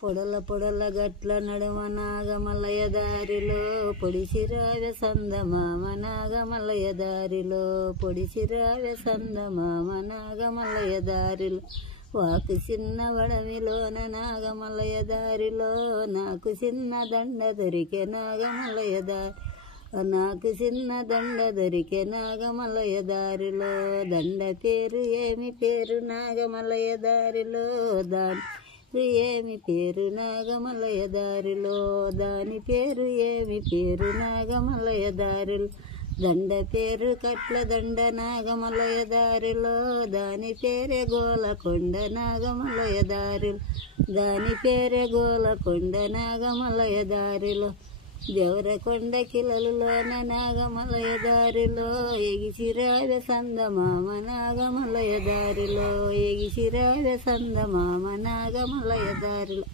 పొడల పొడల గట్ల నడుమ నాగమల్లయ్య దారిలో పొడిసిరావె సందమామ నాగమల్లయ్య దారిలో పొడిసిరావె సందమామ నాగమల్లయ్య దారిలో వాకు చిన్న వడమిలోన నాగమల్లయ్య దారిలో నాకు చిన్న దండ దొరికే నాగమల్లయ్య దారి నాకు చిన్న దండ దొరికే నాగమల్లయ్య దారిలో దండ పేరు ఏమి పేరు నాగమల్లయ్య దారిలో దాని ఏమి పేరు నాగమల్లయ్య దారిలో దాని పేరు ఏమి పేరు నాగమల్లయ్య దారిలో దండ పేరు కట్ల దండ నాగమల్లయ్య దారిలో దాని పేరే గోలకొండ నాగమల్లయ్య దారిలో దాని పేరే గోలకొండ నాగమల్లయ్య దారిలో దేవరకొండ కిలలులోన నాగమల్లయ్య దారిలో ఎగిసిరావె సందమామ నాగమల్లయ్య దారిలో ఎగిసిరావె సందమామ నాగమల్లయ్య దారిలో